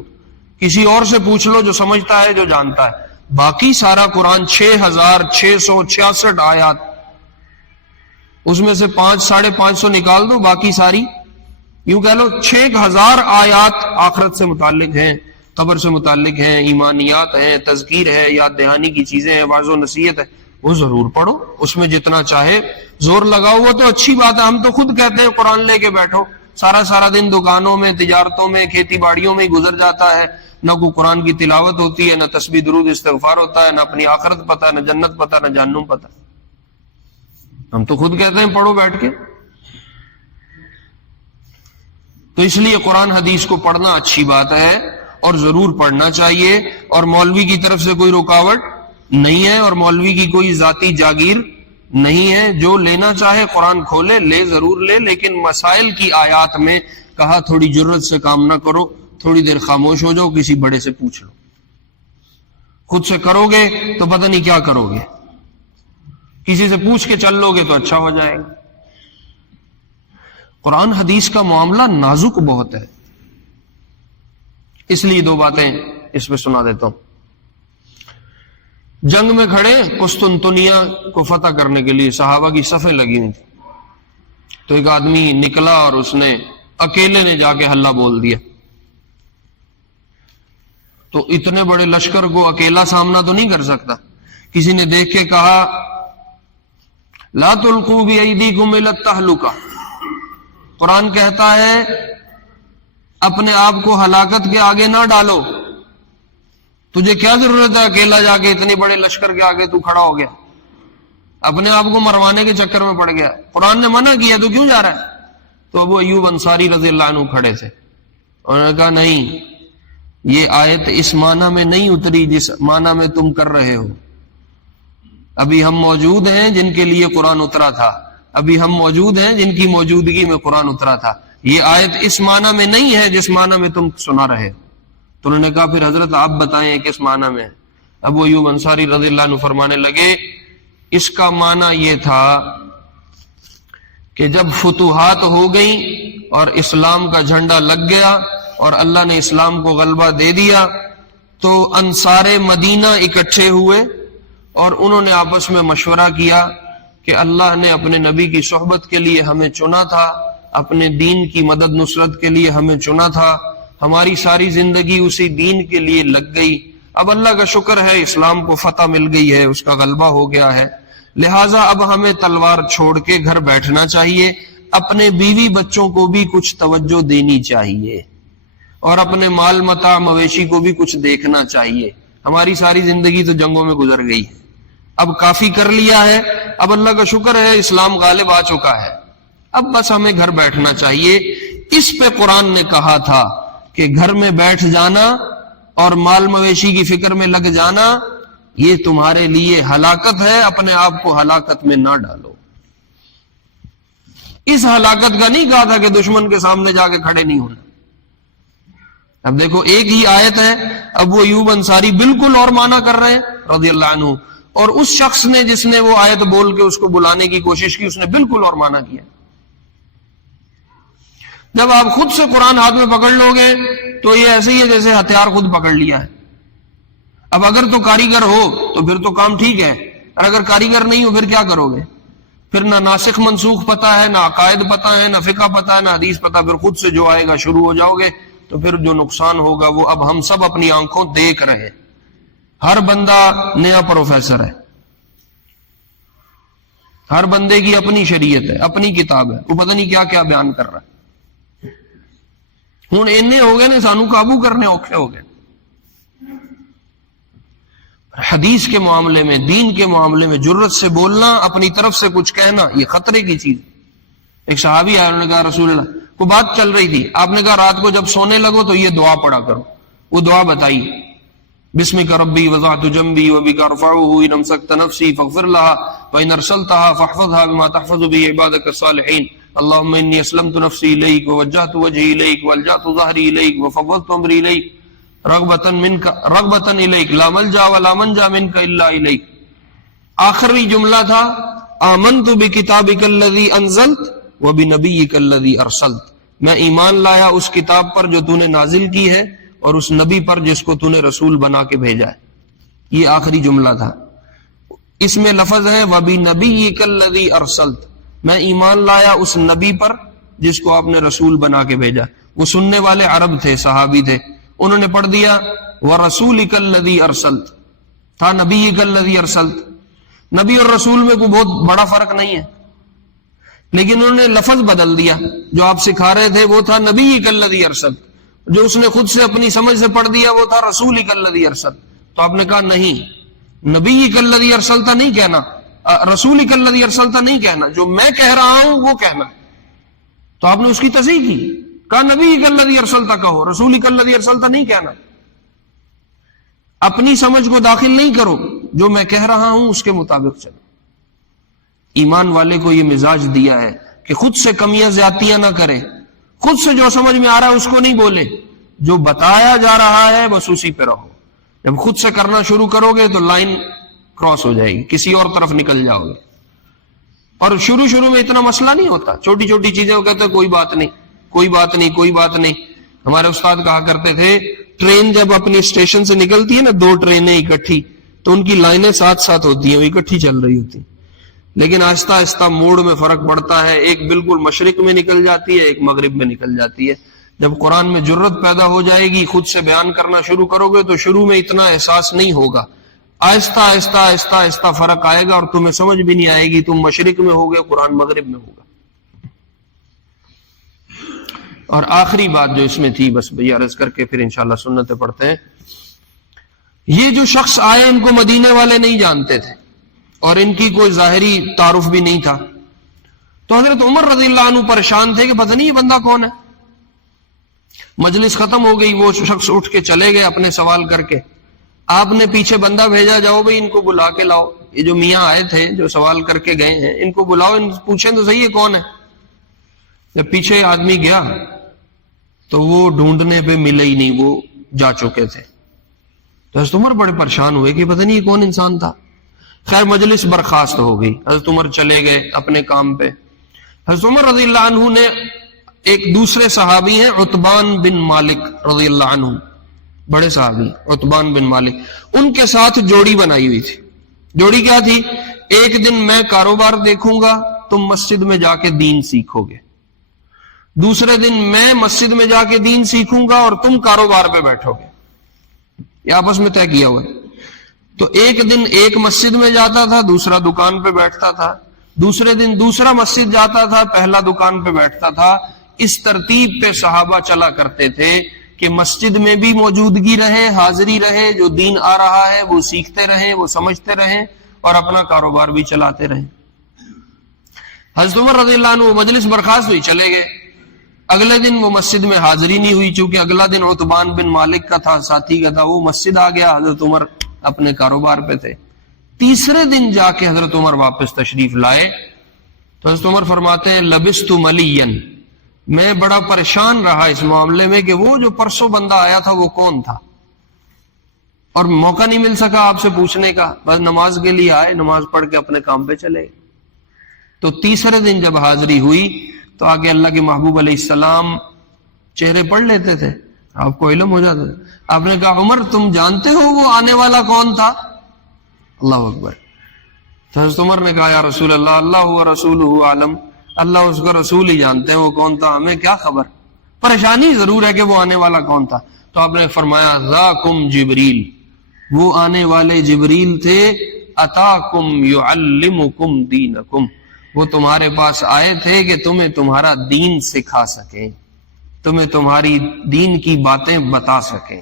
کسی اور سے پوچھ لو جو سمجھتا ہے، جو جانتا ہے۔ باقی سارا قرآن 6666 آیات، اس میں سے 500 550 نکال دو، باقی ساری یوں کہہ لو 6000 آیات آخرت سے متعلق ہیں، قبر سے متعلق ہیں، ایمانیات ہیں، تذکیر ہے، یاد دہانی کی چیزیں ہیں، واعظ و نصیحت ہے، وہ ضرور پڑھو، اس میں جتنا چاہے زور لگاؤ، وہ تو اچھی بات ہے۔ ہم تو خود کہتے ہیں قرآن لے کے بیٹھو، سارا دن دکانوں میں، تجارتوں میں، کھیتی باڑیوں میں گزر جاتا ہے، نہ کوئی قرآن کی تلاوت ہوتی ہے، نہ تسبیح درود استغفار ہوتا ہے، نہ اپنی آخرت پتہ، نہ جنت پتہ، نہ جہنم پتہ۔ ہم تو خود کہتے ہیں پڑھو بیٹھ کے۔ تو اس لیے قرآن حدیث کو پڑھنا اچھی بات ہے اور ضرور پڑھنا چاہیے، اور مولوی کی طرف سے کوئی رکاوٹ نہیں ہے، اور مولوی کی کوئی ذاتی جاگیر نہیں ہے۔ جو لینا چاہے قرآن کھولے، لے، ضرور لے، لیکن مسائل کی آیات میں کہا تھوڑی جرت سے کام نہ کرو، تھوڑی دیر خاموش ہو جاؤ، کسی بڑے سے پوچھ لو۔ خود سے کرو گے تو پتہ نہیں کیا کرو گے، کسی سے پوچھ کے چل لو گے تو اچھا ہو جائے گا۔ قرآن حدیث کا معاملہ نازک بہت ہے، اس لیے 2 باتیں اس پہ سنا دیتا ہوں۔ جنگ میں کھڑے قسطنطنیہ کو فتح کرنے کے لیے صحابہ کی صفیں لگی ہوئی تھی، تو ایک آدمی نکلا اور اس نے اکیلے نے جا کے حلہ بول دیا۔ تو اتنے بڑے لشکر کو اکیلا سامنا تو نہیں کر سکتا، کسی نے دیکھ کے کہا لا تلقوا بأیدیکم الی التہلکہ، قرآن کہتا ہے اپنے آپ کو ہلاکت کے آگے نہ ڈالو، تجھے کیا ضرورت ہے اکیلا جا کے اتنے بڑے لشکر کے آگے تو کھڑا ہو گیا، اپنے آپ کو مروانے کے چکر میں پڑ گیا، قرآن نے منع کیا تو کیوں جا رہا ہے؟ تو ابو ایوب انصاری رضی اللہ عنہ کھڑے تھے، انہوں نے کہا نہیں، یہ آیت اس معنی میں نہیں اتری جس معنی میں تم کر رہے ہو، ابھی ہم موجود ہیں جن کے لیے قرآن اترا تھا، ابھی ہم موجود ہیں جن کی موجودگی میں قرآن اترا تھا، یہ آیت اس معنی میں نہیں ہے جس معنی میں تم سنا رہے ہو۔ تو انہوں نے کہا پھر حضرت آپ بتائیں کس معنی میں ہے؟ ابو ایوب انصاری رضی اللہ عنہ فرمانے لگے اس کا معنی یہ تھا کہ جب فتوحات ہو گئیں اور اسلام کا جھنڈا لگ گیا اور اللہ نے اسلام کو غلبہ دے دیا، تو انصار مدینہ اکٹھے ہوئے اور انہوں نے آپس میں مشورہ کیا کہ اللہ نے اپنے نبی کی صحبت کے لیے ہمیں چنا تھا، اپنے دین کی مدد نصرت کے لیے ہمیں چنا تھا، ہماری ساری زندگی اسی دین کے لیے لگ گئی، اب اللہ کا شکر ہے اسلام کو فتح مل گئی ہے، اس کا غلبہ ہو گیا ہے، لہٰذا اب ہمیں تلوار چھوڑ کے گھر بیٹھنا چاہیے، اپنے بیوی بچوں کو بھی کچھ توجہ دینی چاہیے، اور اپنے مال متاع مویشی کو بھی کچھ دیکھنا چاہیے، ہماری ساری زندگی تو جنگوں میں گزر گئی ہے، اب کافی کر لیا ہے، اب اللہ کا شکر ہے اسلام غالب آ چکا ہے، اب بس ہمیں گھر بیٹھنا چاہیے۔ اس پہ قرآن نے کہا تھا کہ گھر میں بیٹھ جانا اور مال مویشی کی فکر میں لگ جانا یہ تمہارے لیے ہلاکت ہے، اپنے آپ کو ہلاکت میں نہ ڈالو۔ اس ہلاکت کا نہیں کہا تھا کہ دشمن کے سامنے جا کے کھڑے نہیں ہونا۔ اب دیکھو ایک ہی آیت ہے، ابو ایوب انصاری بالکل اور معنی کر رہے ہیں رضی اللہ عنہ، اور اس شخص نے جس نے وہ آیت بول کے اس کو بلانے کی کوشش کی، اس نے بالکل اور معنی کیا۔ جب آپ خود سے قرآن ہاتھ میں پکڑ لو گے تو یہ ایسے ہی ہے جیسے ہتھیار خود پکڑ لیا ہے۔ اب اگر تو کاریگر ہو تو پھر تو کام ٹھیک ہے، اور اگر کاریگر نہیں ہو پھر کیا کرو گے؟ پھر نہ ناسخ منسوخ پتہ ہے، نہ عقائد پتہ ہے، نہ فقہ پتہ ہے، نہ حدیث پتہ، پھر خود سے جو آئے گا شروع ہو جاؤ گے تو پھر جو نقصان ہوگا وہ اب ہم سب اپنی آنکھوں دیکھ رہے ہیں۔ ہر بندہ نیا پروفیسر ہے، ہر بندے کی اپنی شریعت ہے، اپنی کتاب ہے، وہ پتہ نہیں کیا کیا بیان کر رہا ہے۔ ہوں اینے ہو گئے نے سانو قابو کرنے اوکھے ہو گئے۔ حدیث کے معاملے میں، دین کے معاملے میں جرت سے بولنا، اپنی طرف سے کچھ کہنا، یہ خطرے کی چیز۔ ایک صحابی آیا، انہوں نے کہا رسول اللہ کو بات چل رہی تھی، آپ نے کہا رات کو جب سونے لگو تو یہ دعا پڑھا کرو۔ وہ دعا بتائی، بسمک ربی وضعت جنبی وبک ارفعہ ان امسکت نفسی فاغفر لها وان ارسلتها فاحفظها بما تحفظ به عبادك الصالحین اللهم انی اسلمت نفسی الیک ووجہت وجہی الیک والجأت ظہری الیک وفوضت امری الیک رغبتا الیک لا ملجا ولا منجا منک الا الیک۔ آخری جملہ تھا آمنت بکتابک الذی انزلت وبنبیک الذی ارسلت، میں ایمان لایا اس کتاب پر جو تو نے نازل کی ہے اور اس نبی پر جس کو تو نے رسول بنا کے بھیجا ہے۔ یہ آخری جملہ تھا۔ اس میں لفظ ہے وبنبیک الذی ارسلت، میں ایمان لایا اس نبی پر جس کو آپ نے رسول بنا کے بھیجا۔ وہ سننے والے عرب تھے، صحابی تھے، انہوں نے پڑھ دیا وَرَسُولِكَ الَّذِي أَرْسَلْتَ، تھا نبیِّكَ الَّذِي أَرْسَلْتَ۔ نبی اور رسول میں کوئی بہت بڑا فرق نہیں ہے، لیکن انہوں نے لفظ بدل دیا۔ جو آپ سکھا رہے تھے وہ تھا نبیِّكَ الَّذِي أَرْسَلْتَ، جو اس نے خود سے اپنی سمجھ سے پڑھ دیا وہ تھا رسولِكَ الَّذِي أَرْسَلْتَ۔ تو آپ نے کہا نہیں، نبیِّكَ الَّذِي أَرْسَلْتَ نہیں کہنا، رسولِكَ الَّذِي أَرْسَلْتَ نہیں کہنا، جو میں کہہ رہا ہوں وہ کہنا۔ تو آپ نے اس کی تصحیح کی، کہا نبیِّكَ الَّذِي أَرْسَلْتَ کہو، رسولِكَ الَّذِي أَرْسَلْتَ نہیں کہنا۔ اپنی سمجھ کو داخل نہیں کرو، جو میں کہہ رہا ہوں اس کے مطابق چلو۔ ایمان والے کو یہ مزاج دیا ہے کہ خود سے کمیاں زیادتیاں نہ کرے، خود سے جو سمجھ میں آ رہا ہے اس کو نہیں بولے، جو بتایا جا رہا ہے بس اسی پہ رہو۔ جب خود سے کرنا شروع کرو گے تو لائن کراس ہو جائے گی، کسی اور طرف نکل جاؤ گے۔ اور شروع میں اتنا مسئلہ نہیں ہوتا، چھوٹی چھوٹی چیزیں وہ کہتے ہیں کوئی بات نہیں، کوئی بات نہیں، کوئی بات نہیں۔ ہمارے استاد کہا کرتے تھے ٹرین جب اپنی اسٹیشن سے نکلتی ہے نا، دو ٹرینیں اکٹھی، تو ان کی لائنیں ساتھ ساتھ ہوتی ہیں، وہ اکٹھی چل رہی ہوتی ہیں، لیکن آہستہ آہستہ موڑ میں فرق پڑتا ہے، ایک بالکل مشرق میں نکل جاتی ہے، ایک مغرب میں نکل جاتی ہے۔ جب قرآن میں جرت پیدا ہو جائے گی، خود سے بیان کرنا شروع کرو گے تو شروع میں اتنا احساس نہیں ہوگا، آہستہ آہستہ آہستہ آہستہ فرق آئے گا اور تمہیں سمجھ بھی نہیں آئے گی، تم مشرق میں ہوگے، قرآن مغرب میں ہوگا۔ اور آخری بات جو اس میں تھی، بس بھئی عرض کر کے پھر انشاءاللہ سنتیں پڑھتے ہیں۔ یہ جو شخص آئے ان کو مدینے والے نہیں جانتے تھے اور ان کی کوئی ظاہری تعارف بھی نہیں تھا، تو حضرت عمر رضی اللہ عنہ پریشان تھے کہ پتہ نہیں یہ بندہ کون ہے۔ مجلس ختم ہو گئی، وہ شخص اٹھ کے چلے گئے اپنے سوال کر کے۔ آپ نے پیچھے بندہ بھیجا، جاؤ بھئی ان کو بلا کے لاؤ، یہ جو میاں آئے تھے جو سوال کر کے گئے ہیں ان کو بلاؤ، ان پوچھیں تو صحیح ہے کون ہے۔ جب پیچھے آدمی گیا تو وہ ڈھونڈنے پہ ملے ہی نہیں، وہ جا چکے تھے۔ تو حضرت عمر بڑے پریشان ہوئے کہ پتہ نہیں یہ کون انسان تھا۔ خیر مجلس برخاست ہو گئی، حضرت عمر چلے گئے اپنے کام پہ۔ حضرت عمر رضی اللہ عنہ نے ایک دوسرے صحابی ہیں عتبان بن مالک رضی اللہ عنہ، بڑے صحابی عتبان بن مالک، ان کے ساتھ جوڑی بنائی ہوئی تھی۔ جوڑی کیا تھی؟ ایک دن میں کاروبار دیکھوں گا، تم مسجد میں جا کے دین سیکھو گے، دوسرے دن میں مسجد میں جا کے دین سیکھوں گا اور تم کاروبار پہ بیٹھو گے، یہ آپس میں طے کیا ہوا ہے۔ تو ایک دن ایک مسجد میں جاتا تھا، دوسرا دکان پہ بیٹھتا تھا، دوسرے دن دوسرا مسجد جاتا تھا، پہلا دکان پہ بیٹھتا تھا۔ اس ترتیب پہ صحابہ چلا کرتے تھے کہ مسجد میں بھی موجودگی رہے، حاضری رہے، جو دین آ رہا ہے وہ سیکھتے رہیں، وہ سمجھتے رہیں اور اپنا کاروبار بھی چلاتے رہیں۔ حضرت عمر رضی اللہ عنہ وہ مجلس برخاست ہوئی، چلے گئے۔ اگلے دن وہ مسجد میں حاضری نہیں ہوئی، چونکہ اگلا دن عتبان بن مالک کا تھا، ساتھی کا تھا، وہ مسجد آ گیا، حضرت عمر اپنے کاروبار پہ تھے۔ تیسرے دن جا کے حضرت عمر واپس تشریف لائے تو حضرت عمر فرماتے ہیں لبست ملین، میں بڑا پریشان رہا اس معاملے میں کہ وہ جو پرسوں بندہ آیا تھا وہ کون تھا، اور موقع نہیں مل سکا آپ سے پوچھنے کا، بس نماز کے لیے آئے، نماز پڑھ کے اپنے کام پہ چلے گئے۔ تو تیسرے دن جب حاضری ہوئی تو آگے اللہ کے محبوب علیہ السلام چہرے پڑھ لیتے تھے، آپ کو علم ہو جاتا تھا۔ آپ نے کہا عمر تم جانتے ہو وہ آنے والا کون تھا؟ اللہ اکبر۔ تو حضرت عمر نے کہا یا رسول اللہ، اللہ و رسولہ عالم، اللہ اس کا رسول ہی جانتے ہیں وہ کون تھا، ہمیں کیا خبر، پریشانی ضرور ہے کہ وہ آنے والا کون تھا۔ تو آپ نے فرمایا ذاکم جبریل، وہ آنے والے جبریل تھے، اتاکم یعلمکم دینکم، وہ تمہارے پاس آئے تھے کہ تمہیں تمہارا دین سکھا سکیں، تمہیں تمہاری دین کی باتیں بتا سکیں۔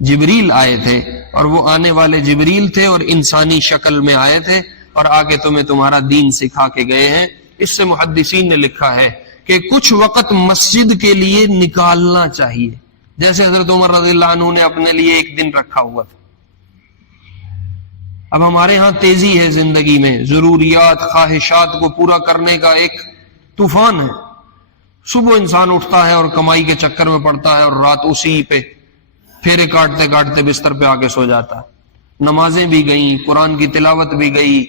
جبریل آئے تھے اور وہ آنے والے جبریل تھے اور انسانی شکل میں آئے تھے اور آگے تمہیں تمہارا دین سکھا کے گئے ہیں۔ اس سے محدثین نے لکھا ہے کہ کچھ وقت مسجد کے لیے نکالنا چاہیے، جیسے حضرت عمر رضی اللہ عنہ نے اپنے لیے ایک دن رکھا ہوا تھا۔ اب ہمارے ہاں تیزی ہے زندگی میں، ضروریات خواہشات کو پورا کرنے کا ایک طوفان ہے، صبح انسان اٹھتا ہے اور کمائی کے چکر میں پڑتا ہے اور رات اسی پہ پھیرے کاٹتے کاٹتے بستر پہ آ کے سو جاتا ہے۔ نمازیں بھی گئیں، قرآن کی تلاوت بھی گئی،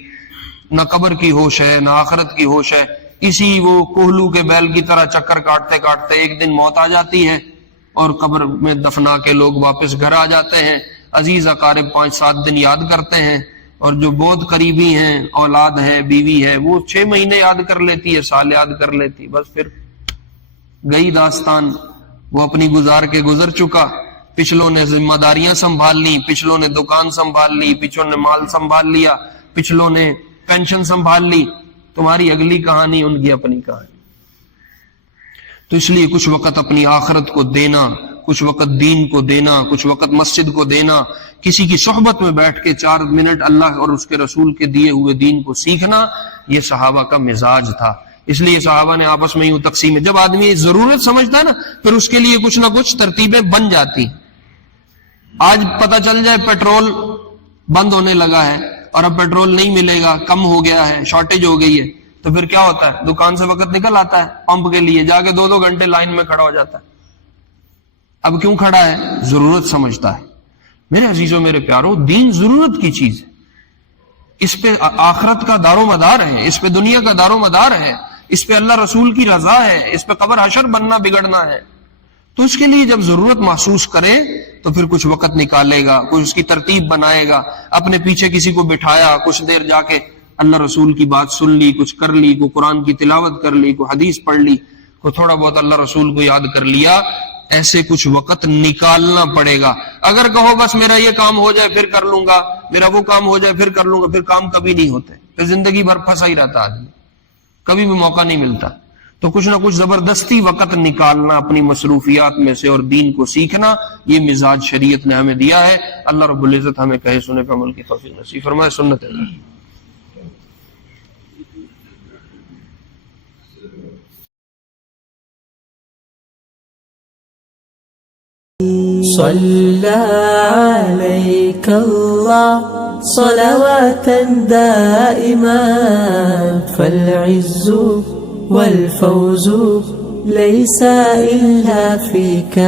نہ قبر کی ہوش ہے نہ آخرت کی ہوش ہے، اسی وہ کوہلو کے بیل کی طرح چکر کاٹتے کاٹتے ایک دن موت آ جاتی ہے اور قبر میں دفنا کے لوگ واپس گھر آ جاتے ہیں۔ عزیز اقارب 5-7 دن یاد کرتے ہیں، اور جو بہت قریبی ہیں، اولاد ہے، بیوی ہے، وہ 6 مہینے یاد کر لیتی ہے، سال یاد کر لیتی، بس پھر گئی داستان، وہ اپنی گزار کے گزر چکا۔ پچھلوں نے ذمہ داریاں سنبھال لی، پچھلوں نے دکان سنبھال لی، پچھلوں نے مال سنبھال لیا، پچھلوں نے پینشن سنبھال لی، تمہاری اگلی کہانی، ان کی اپنی کہانی۔ تو اس لیے کچھ وقت اپنی آخرت کو دینا، کچھ وقت دین کو دینا، کچھ وقت مسجد کو دینا، کسی کی صحبت میں بیٹھ کے 4 منٹ اللہ اور اس کے رسول کے دیے ہوئے دین کو سیکھنا، یہ صحابہ کا مزاج تھا۔ اس لیے صحابہ نے آپس میں یوں تقسیم ہے، جب آدمی ضرورت سمجھتا ہے نا پھر اس کے لیے کچھ نہ کچھ ترتیبیں بن جاتی۔ آج پتہ چل جائے پیٹرول بند ہونے لگا ہے اور اب پیٹرول نہیں ملے گا، کم ہو گیا ہے، شارٹیج ہو گئی ہے، تو پھر کیا ہوتا ہے، دکان سے وقت نکل آتا ہے پمپ کے لیے، جا کے 2 گھنٹے لائن میں کھڑا ہو جاتا ہے۔ اب کیوں کھڑا ہے؟ ضرورت سمجھتا ہے۔ میرے عزیزوں میرے پیارو، دین ضرورت کی چیز ہے، اس پہ آخرت کا دار و مدار ہے، اس پہ دنیا کا دار و مدار ہے، اس پہ اللہ رسول کی رضا ہے، اس پہ قبر حشر بننا بگڑنا ہے۔ تو اس کے لیے جب ضرورت محسوس کرے تو پھر کچھ وقت نکالے گا، کچھ اس کی ترتیب بنائے گا، اپنے پیچھے کسی کو بٹھایا، کچھ دیر جا کے اللہ رسول کی بات سن لی، کچھ کر لی، کوئی قرآن کی تلاوت کر لی، کوئی حدیث پڑھ لی، کوئی تھوڑا بہت اللہ رسول کو یاد کر لیا، ایسے کچھ وقت نکالنا پڑے گا۔ اگر کہو بس میرا یہ کام ہو جائے پھر کر لوں گا، میرا وہ کام ہو جائے پھر کر لوں گا، پھر کام کبھی نہیں ہوتے، پھر زندگی بھر پھنسا ہی رہتا آدمی، کبھی بھی موقع نہیں ملتا۔ تو کچھ نہ کچھ زبردستی وقت نکالنا اپنی مصروفیات میں سے اور دین کو سیکھنا، یہ مزاج شریعت نے ہمیں دیا ہے۔ اللہ رب العزت ہمیں کہے سنے پہ عمل کی توفیق نصیب فرمائے۔ سنت ہے صلى عليك الله صلواتا دائما فالعز والفوز ليس إلا فيك